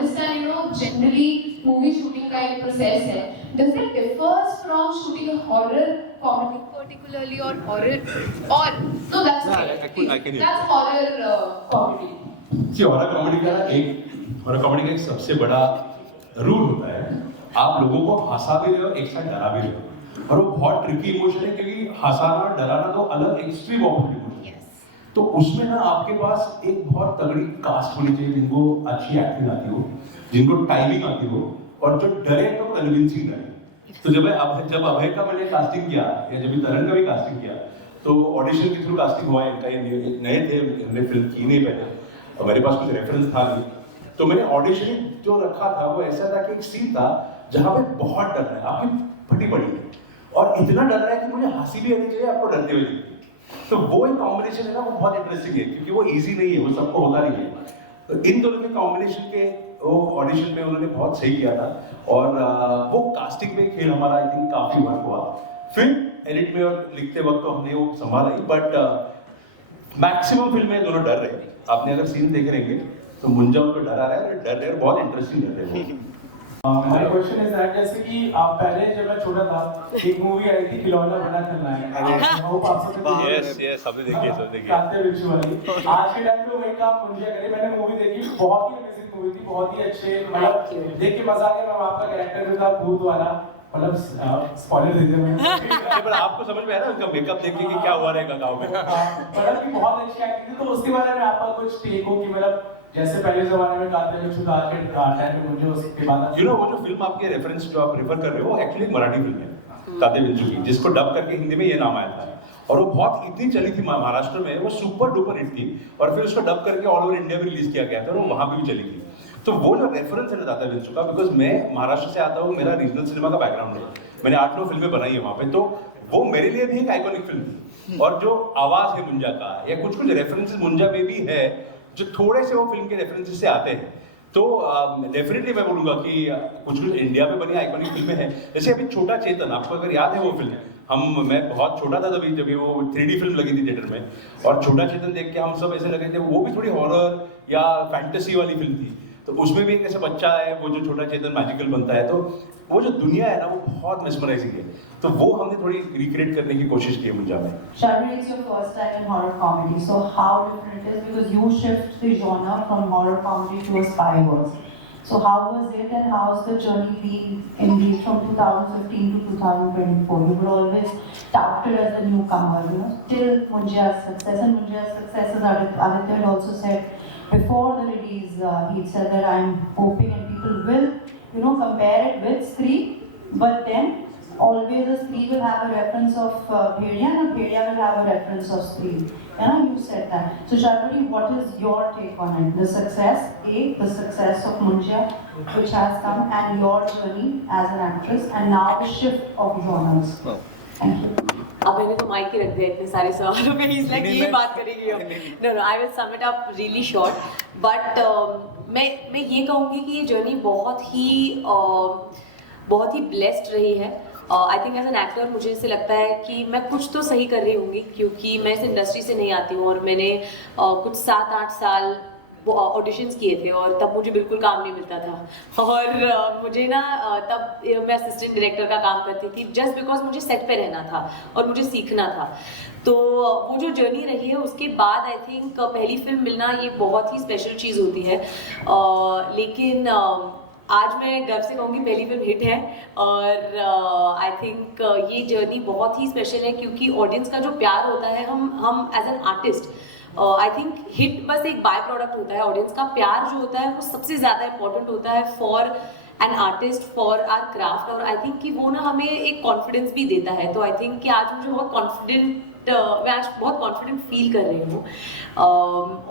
understand, generally movie shooting का एक process है. Does it differs from shooting a horror comedy particularly or horror or no? That's okay. I can That's horror comedy. See, horror comedy का एक सबसे बड़ा rule होता है, आप लोगों को हंसा भी रहे हो, एक साथ डरा भी रहे हो, और वो बहुत ट्रिकी इमोशन है क्योंकि हंसाना और डराना तो अलग एक्सट्रीम ऑपोजिट इमोशन है. तो उसमें ना आपके पास एक बहुत तगड़ी कास्ट होनी चाहिए जिनको अच्छी एक्टिंग आती हो, जिनको टाइमिंग आती हो, और जो डरे तो कन्विंसिंग रहे. तो जब अभय का मैंने कास्टिंग किया या जब तरण का भी कास्टिंग किया, तो ऑडिशन के थ्रू कास्टिंग हुआ. इनका नए थे, हमने फिल्म की नहीं पहले और मेरे पास कुछ रेफरेंस था नहीं, तो मैंने ऑडिशन जो रखा था वो ऐसा था कि एक सीन था जहाँ पे बहुत डर रहा है, आपकी फटी पड़ी है और इतना डर रहा है कि मुझे हंसी भी आनी चाहिए आपको डरते हुए. तो वो एक कॉम्बिनेशन है ना, वो बहुत इंटरेस्टिंग है क्योंकि वो इजी नहीं है, वो सबको होता नहीं है. तो इन दोनों के कॉम्बिनेशन के वो ऑडिशन में उन्होंने बहुत सही किया था और वो कास्टिंग में खेल हमारा आई थिंक काफी वर्क हुआ. फिर एडिट में और लिखते वक्त तो हमने वो संभाला ही, बट मैक्सिमम फिल्म में दोनों डर रहे. आपने अगर सीन देख रहेंगे तो मुंजा उनको डरा रहा है, डर रहे, बहुत इंटरेस्टिंग डर रहे हैं. मेरा क्वेश्चन इज दैट जैसे कि आप पहले जब मैं छोटा था एक मूवी आई थी खिलौना बना खलनायक, वो आप सबने यस सबने देखी, सब देखी. काते बिच्छू वाली. आज के टाइम पे वही काम मुंजा करे. मैंने मूवी देखी, बहुत ही अमेजिंग मूवी थी, बहुत ही अच्छे, मतलब देख के मजा आ गया. मैं आपका कैरेक्टर जो था भूत वाला, मतलब स्पॉइलर दे दिया मैंने. पर आपको समझ में आया ना उनका मेकअप देख के कि क्या हुआ रहेगा गांव में. मतलब कि बहुत अच्छी एक्टिंग थी. तो उसके बारे में आपका कुछ टेक हो कि मतलब जैसे पहले जमाने में काते बिच्छू था के टाइम पे मुझे उसके बाद वो जो फिल्म आपके रेफरेंस जो आप रेफर कर रहे हो वो एक्चुअली एक मराठी फिल्म है ताते बिंजू की, जिसको डब करके हिंदी में ये नाम आया था और वो बहुत इतनी चली थी महाराष्ट्र में, वो सुपर डुपर हिट थी और फिर उसको डब करके ऑल ओवर इंडिया में रिलीज किया गया था और वो वहां पे भी चली थी. तो वो जो रेफरेंस है ना ताते बिंजू का, बिकॉज मैं महाराष्ट्र से आता हूँ, मेरा रीजनल सिनेमा का बैकग्राउंड है, मैंने 8-9 फिल्में बनाई है वहाँ पे, तो वो मेरे लिए भी एक आइकॉनिक फिल्म थी. और जो आवाज है मुंजा का या कुछ रेफरेंसेस मुंजा में भी है जो थोड़े से वो फिल्म के रेफरेंसेस से आते हैं. तो डेफिनेटली मैं बोलूंगा कि कुछ इंडिया में बनी आइकॉनिक फिल्में हैं. जैसे अभी छोटा चेतन, आपको अगर याद है वो फिल्म, मैं बहुत छोटा था तभी जब वो 3D फिल्म लगी थी थिएटर में, और छोटा चेतन देख के हम सब ऐसे लगे थे, वो भी थोड़ी हॉरर या फैंटेसी वाली फिल्म थी. तो उसमें भी एक ऐसा बच्चा है वो जो छोटा चेतन मैजिकल बनता है, तो वो जो दुनिया है ना वो बहुत मेस्मराइजिंग है. तो वो हमने थोड़ी रिक्रिएट करने की कोशिश की है मुंजा में. Sharmila, it's your first time in horror comedy, so how different it is because you shift the genre from horror comedy to a spy wars. So how was it and how's the journey been in from 2015 to 2024? You were always touted as the newcomer, till Munja's success, and Munja's success, as Aditya had also said before the release, he said that I'm hoping and people will, compare it with Stree, but then always a Stree will have a reference of Bhediya and Bhediya will have a reference of Stree. You said that. So Sharmila, what is your take on it? The success of Munja, which has come, and your journey as an actress, and now the shift of genres. Thank you. अब मैंने तो mic ही रख दिया इतने सारे सवालों पे, इस लाइक ये बात करेगी अब. No I will sum it up really short, but मैं ये कहूँगी कि ये जर्नी बहुत ही ब्लेस्ड रही है. I think as an actor मुझे ऐसे लगता है कि मैं कुछ तो सही कर रही होंगी क्योंकि मैं इस इंडस्ट्री से नहीं आती हूँ और मैंने कुछ 7-8 साल ऑडिशंस किए थे और तब मुझे बिल्कुल काम नहीं मिलता था और मुझे ना तब मैं असिस्टेंट डायरेक्टर का काम करती थी जस्ट बिकॉज मुझे सेट पे रहना था और मुझे सीखना था. तो वो जो जर्नी रही है उसके बाद आई थिंक पहली फिल्म मिलना ये बहुत ही स्पेशल चीज़ होती है. लेकिन आज मैं गर्व से कहूँगी पहली फिल्म हिट है और आई थिंक ये जर्नी बहुत ही स्पेशल है क्योंकि ऑडियंस का जो प्यार होता है हम as an artist I think हिट बस एक बाय प्रोडक्ट होता है. ऑडियंस का प्यार जो होता है वो सबसे ज़्यादा इंपॉर्टेंट होता है for an artist, for our craft. और आई थिंक कि वो ना हमें एक कॉन्फिडेंस भी देता है. तो आई थिंक कि आज मुझे मैं आज बहुत कॉन्फिडेंट फील कर रही हूँ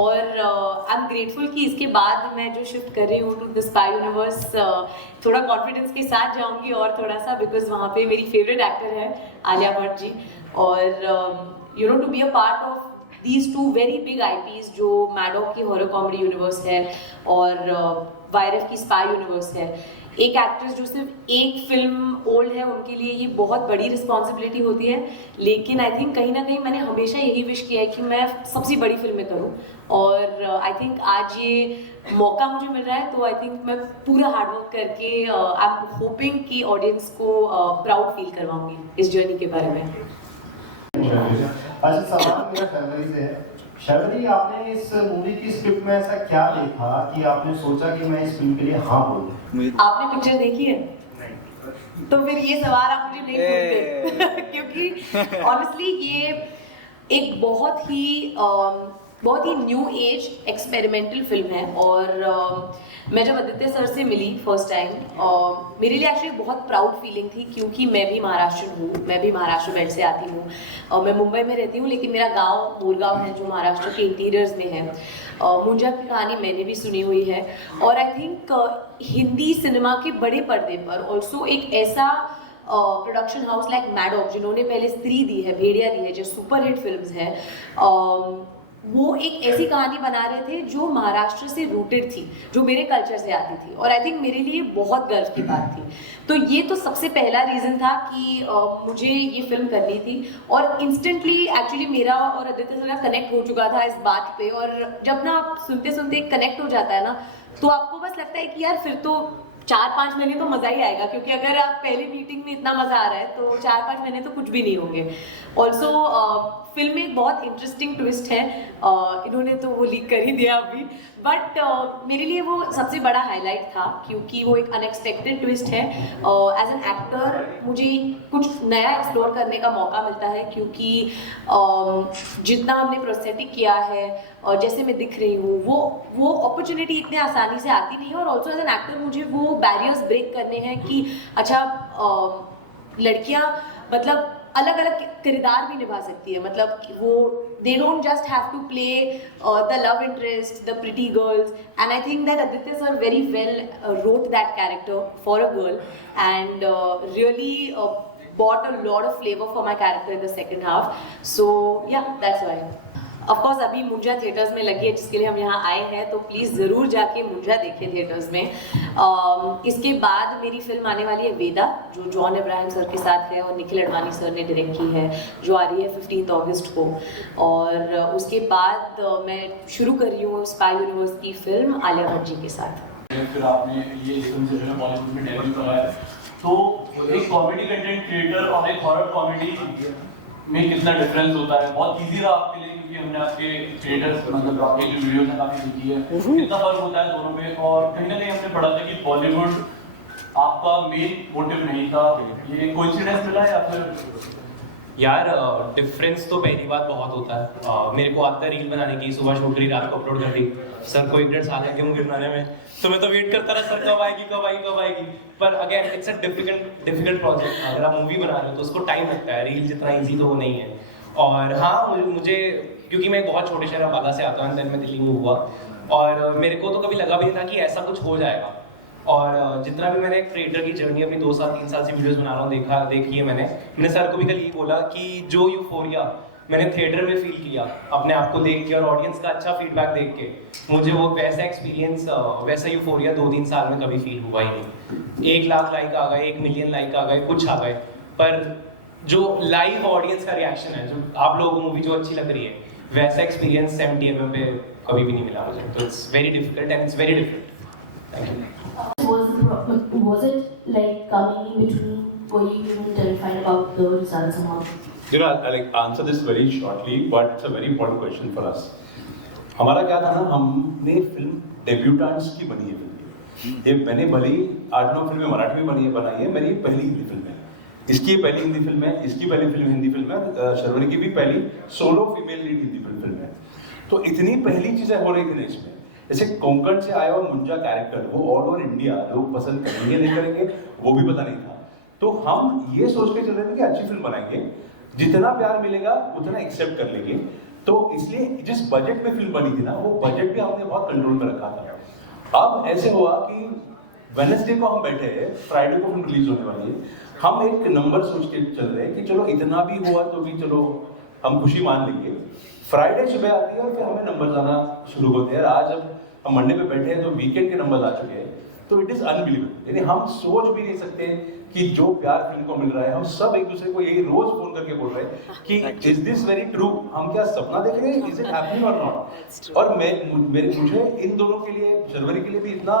और आई एम ग्रेटफुल कि इसके बाद मैं जो शिफ्ट कर रही हूँ टू द स्पाई यूनिवर्स थोड़ा कॉन्फिडेंस के साथ जाऊँगी और थोड़ा सा बिकॉज वहाँ पे मेरी फेवरेट एक्टर है आलिया भट्ट जी और to be a part of these two very big IPs जो मैडॉक की हॉरर कॉमेडी यूनिवर्स है और वायरफ की स्पाई यूनिवर्स है. एक एक्ट्रेस जो सिर्फ एक फिल्म ओल्ड है उनके लिए ये बहुत बड़ी रिस्पॉन्सिबिलिटी होती है, लेकिन आई थिंक कहीं ना कहीं मैंने हमेशा यही विश किया है कि मैं सबसे बड़ी फिल्में करूं, और आई थिंक आज ये मौका मुझे मिल रहा है, तो आई थिंक मैं पूरा हार्डवर्क करके आई एम होपिंग कि ऑडियंस को प्राउड फील करवाऊंगी इस जर्नी के बारे में। अच्छा, सवाल मेरा शर्वरी से है। शर्वरी, आपने इस मूवी की स्क्रिप्ट में ऐसा क्या देखा कि आपने सोचा कि मैं इस फिल्म के लिए हाँ बोलूं? आपने पिक्चर देखी है? तो फिर ये सवाल आप मुझे नहीं पूछते क्योंकि ऑनेस्टली ये एक बहुत ही न्यू एज एक्सपेरिमेंटल फिल्म है, और मैं जब आदित्य सर से मिली फर्स्ट टाइम, मेरे लिए एक्चुअली बहुत प्राउड फीलिंग थी, क्योंकि मैं भी महाराष्ट्र हूँ, मैं भी महाराष्ट्र बेल्ट से आती हूँ। मैं मुंबई में रहती हूँ, लेकिन मेरा गांव मोरगांव है जो महाराष्ट्र के इंटीरियर्स में है। मुंजा की कहानी मैंने भी सुनी हुई है, और आई थिंक हिंदी सिनेमा के बड़े पर्दे पर ऑल्सो एक ऐसा प्रोडक्शन हाउस लाइक मैडॉक, जिन्होंने पहले स्त्री दी है, भेड़िया दी है, जो सुपरहिट फिल्म्स हैं, वो एक ऐसी कहानी बना रहे थे जो महाराष्ट्र से रूटेड थी, जो मेरे कल्चर से आती थी, और आई थिंक मेरे लिए बहुत गर्व की बात थी। तो ये तो सबसे पहला रीज़न था कि मुझे ये फिल्म करनी थी, और इंस्टेंटली एक्चुअली मेरा और आदित्य सर का कनेक्ट हो चुका था इस बात पे, और जब ना आप सुनते सुनते कनेक्ट हो जाता है ना, तो आपको बस लगता है कि यार फिर तो 4-5 महीने तो मज़ा ही आएगा, क्योंकि अगर आप पहली मीटिंग में इतना मज़ा आ रहा है तो 4-5 महीने तो कुछ भी नहीं होंगे। ऑल्सो फिल्म में एक बहुत इंटरेस्टिंग ट्विस्ट है, इन्होंने तो वो लीक कर ही दिया अभी, बट मेरे लिए वो सबसे बड़ा हाईलाइट था, क्योंकि वो एक अनएक्सपेक्टेड ट्विस्ट है। एज एन एक्टर मुझे कुछ नया एक्सप्लोर करने का मौका मिलता है, क्योंकि जितना हमने प्रोस्थेटिक किया है और जैसे मैं दिख रही हूँ, वो अपॉर्चुनिटी इतने आसानी से आती नहीं है, और ऑल्सो एज एन एक्टर मुझे वो बैरियर्स ब्रेक करने हैं कि अच्छा लड़कियाँ मतलब अलग अलग किरदार भी निभा सकती है, मतलब वो they don't just have to play the love interest, the pretty girls, and I think that Aditya sir very well wrote that character for a girl, and really brought a lot of flavor for my character in the second half. So yeah, that's why. Of course अभी मुंजा theatres में लगी है, जिसके लिए हम यहाँ आए हैं, तो प्लीज़ ज़रूर जाके मुंजा देखें थिएटर्स में। इसके बाद मेरी फिल्म आने वाली है वेदा, जो जॉन इब्राहिम सर के साथ है और निखिल अडवाणी सर ने डायरेक्ट की है, जो आ रही है 15 अगस्त को। और उसके बाद मैं शुरू कर रही हूँ स्पाई यूनिवर्स की फिल्म आलिया भट्ट जी के साथ। फिर आपने ये फिल्म से जो है बॉलीवुड में डेब्यू कराया, तो एक कॉमेडी कंटेंट क्रिएटर और एक हॉरर कॉमेडी में कितना डिफरेंस होता है? बहुत इजी रहा आपके लिए, क्योंकि हमने आपके क्रिएटर्स मतलब आपके जो वीडियोस हैं काफी देखी है, कितना फर्क होता है दोनों में? और कहीं ना कहीं हमने पढ़ा था कि बॉलीवुड आपका मेन मोटिव नहीं था, ये कोइंसिडेंस मिला या फिर? यार डिफरेंस तो पहली बात बहुत होता है। मेरे को आता है रील बनाने की, सुबह शूट करी, रात को अपलोड कर दी। सर को 1-1.5 साल लगे मुझे बनाने में, तो मैं तो वेट करता रहा सर कब आएगी। पर again it's a difficult project. अगर आप मूवी बना रहे हो तो उसको टाइम लगता है, रील जितना ईजी तो वो नहीं है। और हाँ, मुझे क्योंकि मैं बहुत छोटे शहर अम्बाला से आता हूँ, देन मैं दिल्ली में हुआ, और मेरे को तो कभी लगा भी नहीं था कि ऐसा कुछ हो जाएगा। और जितना भी मैंने क्रिएटर की जर्नी अपनी 2 साल 3 साल से वीडियोस बना रहा हूँ देखी है मैंने सर को भी कल ये बोला कि जो यूफोरिया मैंने थिएटर में फील किया अपने आप को देख के और ऑडियंस का अच्छा फीडबैक देख के, मुझे वो वैसा एक्सपीरियंस वैसा यूफोरिया 2-3 साल में कभी फील हुआ ही नहीं। 1 लाख लाइक आ गए, 1 मिलियन लाइक आ गए, कुछ आ गए, पर जो लाइव ऑडियंस का रिएक्शन है, जो आप लोगों को मूवी जो अच्छी लग रही है, वैसा एक्सपीरियंस 70 mm पे कभी भी नहीं मिला मुझे। तो it's very difficult and it's very different. Thank you. Was it like coming in between? Were you even terrified about the results and all? You know, I'll like answer this very shortly, but it's a very important question for us. हमारा क्या था ना, हमने film debutantes की बनी है film. ये मैंने भले ही 8-9 फिल्में मराठी में बनाई है, मेरी पहली हिंदी फिल्म है। इसकी पहली हिंदी फिल्म है, इसकी पहली फिल्म हिंदी फिल्म है, शर्वरी की भी पहली solo female lead Hindi film है। तो इतनी पहली चीजें हो रही थी ना इसमें। जैसे कोंकण से आया हुआ मुंजा कैरेक्टर वो ऑल ओवर इंडिया लोग पसंद करेंगे नहीं करेंगे वो भी पता नहीं था। तो हम ये सोच के चल रहे थे कि अच्छी फिल्म बनाएंगे, जितना प्यार मिलेगा उतना एक्सेप्ट कर लेंगे। तो इसलिए जिस बजट में फिल्म बनी थी ना, वो बजट भी हमने बहुत कंट्रोल में रखा था। अब ऐसे हुआ कि वेडनेसडे को हम बैठे हैं, फ्राइडे को फिल्म रिलीज होने वाली है, हम एक नंबर सोच के चल रहे हैं कि चलो इतना भी हुआ तो भी चलो हम खुशी मान लेंगे। फ्राइडे सुबह आती है और फिर हमें नंबर आना शुरू होते हैं। आज अब हम मंडे पे बैठे हैं तो वीकेंड के नंबर आ चुके हैं, तो इट इज अनबिलीवेबल। यानी हम सोच भी नहीं सकते कि जो प्यार फिल्म को मिल रहा है, हम सब एक दूसरे को यही रोज फोन करके बोल रहे हैं कि इज दिस वेरी ट्रू, हम क्या सपना देख रहे हैं, इज इट हैपनिंग और नॉट। और मुझे इन दोनों के लिए, शर्वरी के लिए भी इतना,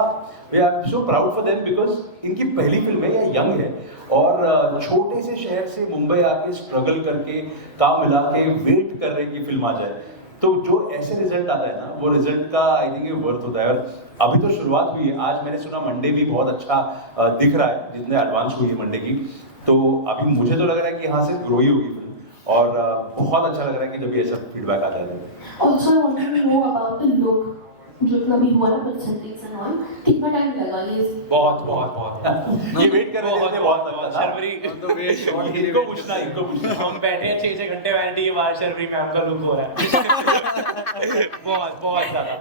I am so proud for them because इनकी पहली फिल्म है, या यंग है, और छोटे से शहर से मुंबई आके स्ट्रगल करके काम मिला के वेट कर रहे हैं कि फिल्म आ जाए। तो जो ऐसे रिजल्ट आता है ना, वो रिजल्ट का आई थिंक ये वर्थ होता है। और अभी तो शुरुआत हुई है, आज मैंने सुना मंडे भी बहुत अच्छा दिख रहा है, जितने एडवांस हुई है मंडे की। तो अभी मुझे तो लग रहा है कि यहाँ से ग्रो ही होगी फिल्म, और बहुत अच्छा लग रहा है कि जब ये सब फीडबैक आता है। Also, I wanted to know about the look. जो कभी हुआ ना सेटिंग्स एंड ऑल, कितना टाइम लगा ये? बहुत ये वेट कर रहे थे बहुत लगता था। शर्वरी तो वेट इनको पूछना हम बैठे हैं 6-6 घंटे वैनिटी के बाद, शर्वरी मैम का लुक हो रहा है। बहुत ज़्यादा।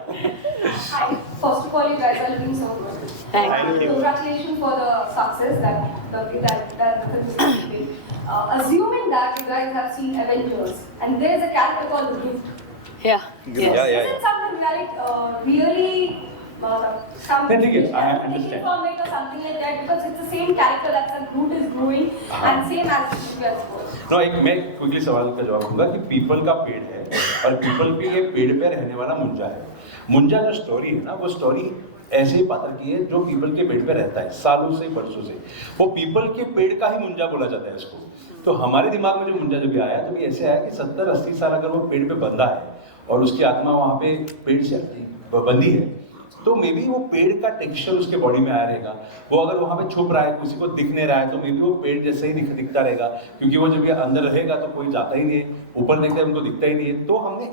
First of all, you guys are looking so good. Thank you. Congratulations for the success that the film is making. Assuming that you guys have seen Avengers, and there is a character called Groot. Yeah. Yes. Yeah. Is it something like really something ठीक है, I taken understand. from it or something like that? Because it's the same character that the Groot is growing and same as the was. No, एक मैं quickly सवाल का जवाब दूंगा कि people का पेड़ है, और पीपल के ये पेड़ पे रहने वाला मुंजा है। मुंजा जो स्टोरी है ना, वो स्टोरी ऐसे ही पात्र की है जो पीपल के पेड़ पे रहता है सालों से, बरसों से। वो पीपल के पेड़ का ही मुंजा बोला जाता है इसको। तो हमारे दिमाग में जो मुंजा जब आया तो भी ऐसे आया कि 70-80 साल अगर वो पेड़ पे बंधा है और उसकी आत्मा वहाँ पे पेड़ से बंधी है, तो मे बी वो पेड़ का टेक्सचर उसके बॉडी में आया रहेगा। वो अगर वहाँ पे छुप रहा है, किसी को दिख नहीं रहा है, तो मे बी वो पेड़ जैसे ही दिखता रहेगा, क्योंकि वो जब ये अंदर रहेगा तो कोई जाता ही नहीं है, ऊपर देखता है उनको दिखता ही नहीं है। तो हमने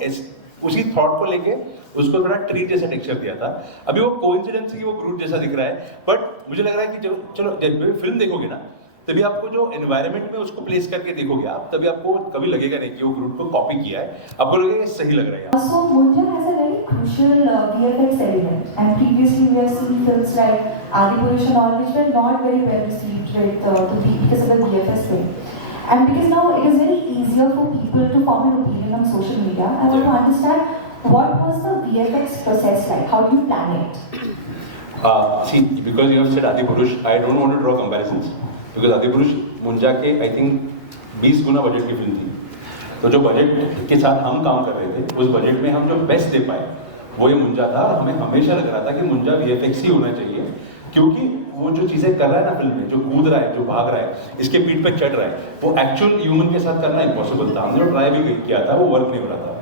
उसी थॉट को लेके उसको थोड़ा ट्री जैसा टेक्सचर दिया था। अभी वो कोइंसिडेंस है कि वो ग्रूट जैसा दिख रहा है, बट मुझे लग रहा है कि चलो जब फिल्म देखोगे ना, तभी आपको जो एनवायरनमेंट में उसको प्लेस करके देखोगे आप, तभी आपको कभी लगेगा नहीं कि वो ग्रूट को कॉपी किया है, आपको लगेगा सही लग रहा है। So Munja has a very crucial VFX element, and previously we have seen films like Adipurush and all, which were not very well received because of the VFX thing. And because now it is very easier for people to form an opinion on social media, I want to understand what was the VFX process like? How do you plan it? See, because you have said Adipurush, I don't want to draw comparisons. Because Adipurush Munjya के I think 20 गुना budget की film थी। तो जो budget के साथ हम काम कर रहे थे, उस बजट में हम जो बेस्ट दे पाए वो ये मुंजा था। हमें हमेशा लग रहा था कि मुंजा VFX ही होना चाहिए, क्योंकि वो जो चीज़ें कर रहा है ना फिल्म में, जो कूद रहा है, जो भाग रहा है, इसके पीठ पे चढ़ रहा है, वो एक्चुअल ह्यूमन के साथ करना इम्पॉसिबल था। हमने ट्राई भी किया था, वो वर्क नहीं हो रहा था।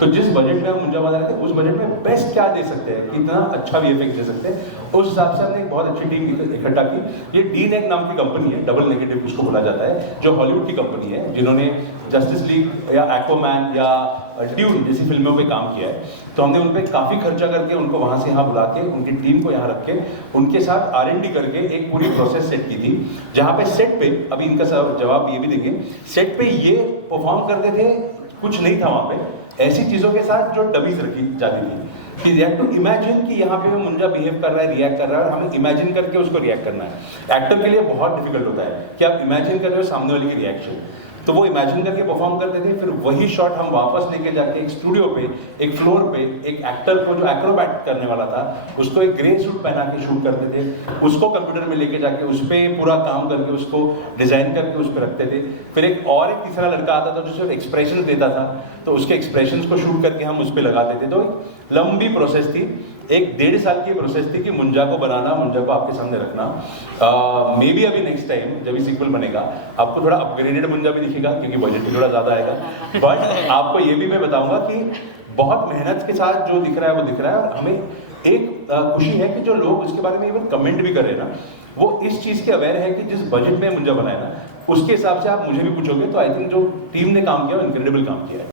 तो जिस बजट में हम मुंजा बना रहे थे, उस बजट में बेस्ट क्या दे सकते हैं, कितना अच्छा VFX दे सकते हैं, उस हिसाब से हमने एक बहुत अच्छी टीम इकट्ठा की। ये D-Neg नाम की कंपनी है, डबल नेगेटिव उसको बोला जाता है, जो हॉलीवुड की कंपनी है, जिन्होंने जस्टिस लीग या एक्वामैन या ड्यून जैसी फिल्मों पे काम किया है। तो हमने उन पर काफ़ी खर्चा करके उनको वहाँ से यहाँ बुला के, उनकी टीम को यहाँ रख के, उनके साथ R&D करके एक पूरी प्रोसेस सेट की थी, जहाँ पे सेट पे, अभी इनका जवाब ये भी देंगे, सेट पे ये परफॉर्म करते थे, कुछ नहीं था वहाँ पे, ऐसी चीज़ों के साथ जो डबीज रखी जाती थी कि रिएक्ट टू इमेजिन कि यहाँ पे वो मुंजा बिहेव कर रहा है, रिएक्ट कर रहा है, और हमें इमेजिन करके उसको रिएक्ट करना है। एक्टर के लिए बहुत डिफिकल्ट होता है कि आप इमेजिन कर रहे हो सामने वाले की रिएक्शन, तो वो इमेजिन करके परफॉर्म करते थे। फिर वही शॉट हम वापस लेके जाके एक स्टूडियो पे, एक फ्लोर पे, एक एक्टर को जो एक्रोबैट करने वाला था, उसको एक ग्रे सूट पहना के शूट करते थे, उसको कंप्यूटर में लेके जाके उस पर पूरा काम करके उसको डिजाइन करके उस पर रखते थे। फिर एक तीसरा लड़का आता था जो सिर्फ एक्सप्रेशन देता था, तो उसके एक्सप्रेशंस को शूट करके हम उस पर लगाते थे। तो एक लंबी प्रोसेस थी, 1-1.5 साल की प्रोसेस थी कि मुंजा को बनाना, मुंजा को आपके सामने रखना। मे बी अभी नेक्स्ट टाइम जब भी सीक्वल बनेगा आपको थोड़ा अपग्रेडेड मुंजा भी दिखेगा, क्योंकि बजट भी थोड़ा ज़्यादा आएगा। बट आपको ये भी मैं बताऊंगा कि बहुत मेहनत के साथ जो दिख रहा है वो दिख रहा है, और हमें एक खुशी है कि जो लोग उसके बारे में इवन कमेंट भी कर रहे हैं ना, वो इस चीज़ के अवेयर है कि जिस बजट में मुंजा बनाया ना, उसके हिसाब से आप मुझे भी पूछोगे तो आई थिंक जो टीम ने काम किया वो इनक्रेडिबल काम किया है।